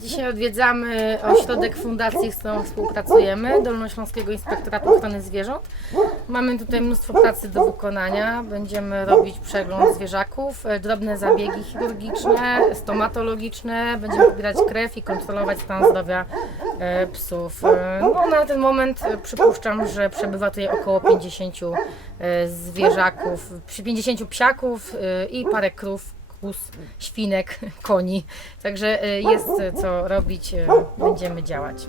Dzisiaj odwiedzamy ośrodek fundacji, z którą współpracujemy, Dolnośląskiego Inspektoratu Ochrony Zwierząt. Mamy tutaj mnóstwo pracy do wykonania. Będziemy robić przegląd zwierzaków, e, drobne zabiegi chirurgiczne, stomatologiczne, będziemy pobierać krew i kontrolować stan zdrowia e, psów. E, No, na ten moment przypuszczam, że przebywa tutaj około 50 e, zwierzaków, przy 50 psiaków i parę krów, świnek, koni. Także e, jest e, co robić, e, będziemy działać.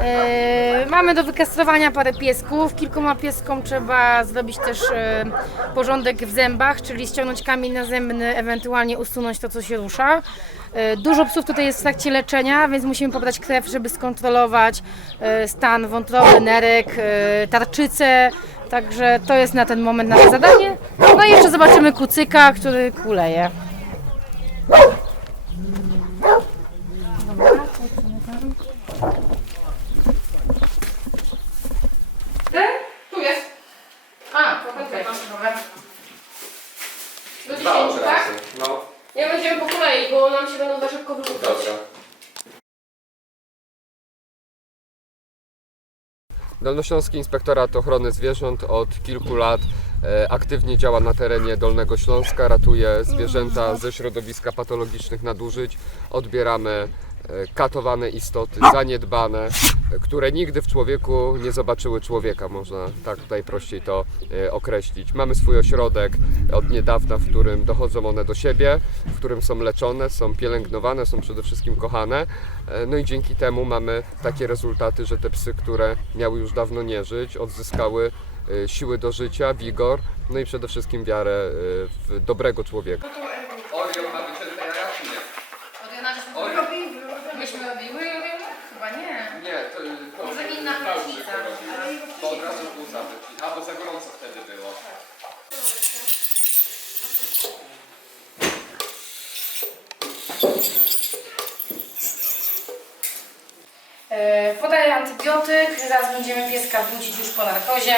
E, mamy do wykastrowania parę piesków. Kilkoma pieskom trzeba zrobić też e, porządek w zębach, czyli ściągnąć kamień nazębny, ewentualnie usunąć to, co się rusza. E, dużo psów tutaj jest w trakcie leczenia, więc musimy pobrać krew, żeby skontrolować stan wątroby, nerek, tarczycę. Także to jest na ten moment nasze zadanie. No i jeszcze zobaczymy kucyka, który kuleje. Tu jest. A, to okej, dobra. Do 10, tak? No, Nie będziemy po kolei, bo nam się będą za szybko wyrzucać. dobra. Dolnośląski Inspektorat Ochrony Zwierząt od kilku lat aktywnie działa na terenie Dolnego Śląska, ratuje zwierzęta ze środowiska patologicznych nadużyć. Odbieramy e, katowane istoty, zaniedbane, e, które nigdy w człowieku nie zobaczyły człowieka, można tak najprościej to e, określić. Mamy swój ośrodek od niedawna, w którym dochodzą one do siebie, w którym są leczone, są pielęgnowane, są przede wszystkim kochane. E, No i dzięki temu mamy takie rezultaty, że te psy, które miały już dawno nie żyć, odzyskały e, siły do życia, wigor, no i przede wszystkim wiarę e, w dobrego człowieka. Orion ma wycięte jaja, czy nie? Myśmy robiły, chyba nie. Nie, to, to Może inna płetnica. Bo od razu był zabyt. A, bo za gorąco wtedy było. E, Podaję antybiotyk, zaraz będziemy pieska budzić już po narkozie.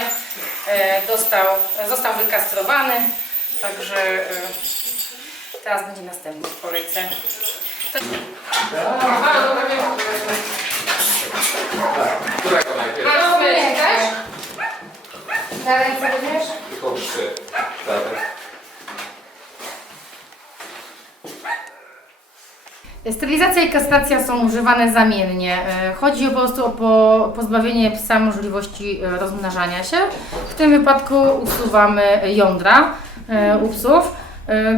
E, Dostał, został wykastrowany, także e, teraz będzie następny w kolejce. To... A. Którego najpierw? Masz myć też? Na ręce weźmiesz? Tylko trzy. Tak. Sterylizacja i kastracja są używane zamiennie. E, Chodzi po prostu o po, pozbawienie psa możliwości e, rozmnażania się. W tym wypadku usuwamy jądra e, u psów.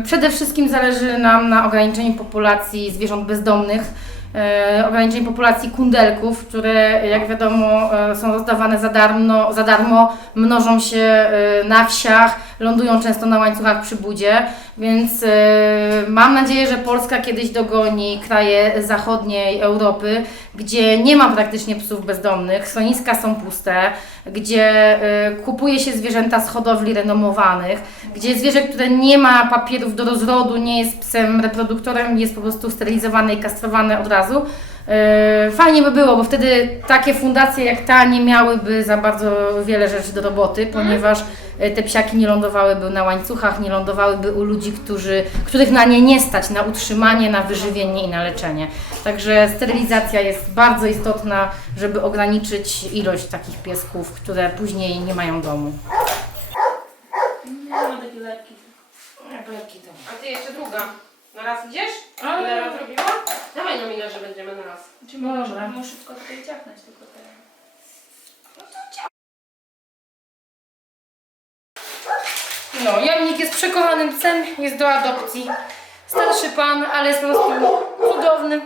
Przede wszystkim zależy nam na ograniczeniu populacji zwierząt bezdomnych, ograniczeniu populacji kundelków, które jak wiadomo są rozdawane za darmo, za darmo mnożą się na wsiach, lądują często na łańcuchach przy budzie, więc e, mam nadzieję, że Polska kiedyś dogoni kraje zachodniej Europy, gdzie nie ma praktycznie psów bezdomnych, schroniska są puste, gdzie e, kupuje się zwierzęta z hodowli renomowanych, gdzie zwierzę, które nie ma papierów do rozrodu, nie jest psem reproduktorem, jest po prostu sterylizowane i kastrowane od razu. E, Fajnie by było, bo wtedy takie fundacje jak ta nie miałyby za bardzo wiele rzeczy do roboty, ponieważ e, te psiaki nie lądowałyby na łańcuchach, nie lądowałyby u ludzi, którzy, których na nie nie stać, na utrzymanie, na wyżywienie i na leczenie. Także sterylizacja jest bardzo istotna, żeby ograniczyć ilość takich piesków, które później nie mają domu. Nie ma taki lekki. A ty jeszcze druga. Na raz idziesz? Ale- Ile raz robiła? Dawaj nomina, że będziemy na raz. Czy Dobra. muszę szybko tutaj ciachnąć tylko teraz. No, Jamnik jest przekochanym psem, jest do adopcji. Starszy pan, ale jest po prostu cudowny.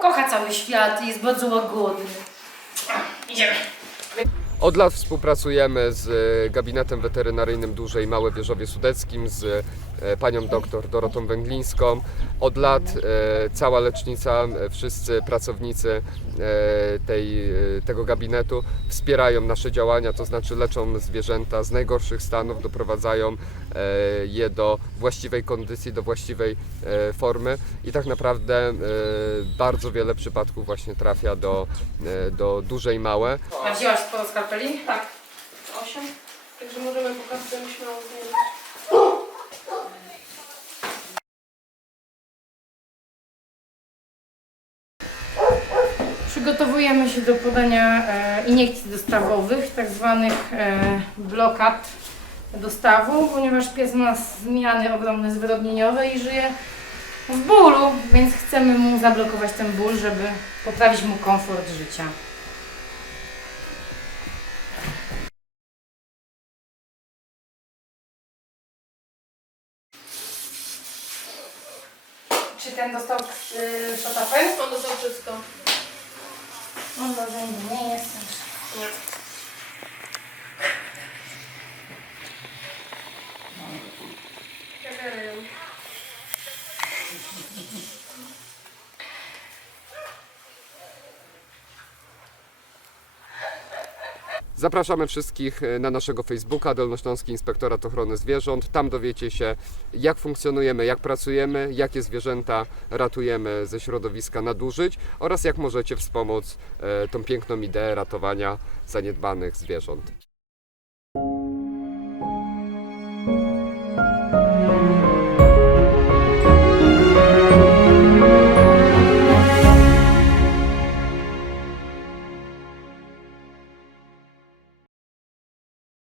Kocha cały świat i jest bardzo łagodny. Idziemy. Od lat współpracujemy z e, gabinetem weterynaryjnym Duże i Małe Wieżowie Sudeckim, z e, panią doktor Dorotą Węglińską. Od lat e, cała lecznica, wszyscy pracownicy tej, tego gabinetu wspierają nasze działania, to znaczy leczą zwierzęta z najgorszych stanów, doprowadzają je do właściwej kondycji, do właściwej e, formy i tak naprawdę e, bardzo wiele przypadków właśnie trafia do, e, do duże i małe. A wzięłaś sporo skalpeli? Tak. Osiem. Także możemy po każdemu śmiało zmienić. Przygotowujemy się do podania e, iniekcji dostawowych, tak zwanych e, blokad dostawu, ponieważ pies ma zmiany ogromne zwyrodnieniowe i żyje w bólu, więc chcemy mu zablokować ten ból, żeby poprawić mu komfort życia. Czy ten dostał y, szotapę? On dostał wszystko. On zębu nie jest. Nie. Zapraszamy wszystkich e, na naszego Facebooka Dolnośląski Inspektorat Ochrony Zwierząt. Tam dowiecie się, jak funkcjonujemy, jak pracujemy, jakie zwierzęta ratujemy ze środowiska nadużyć oraz jak możecie wspomóc e, tą piękną ideę ratowania zaniedbanych zwierząt.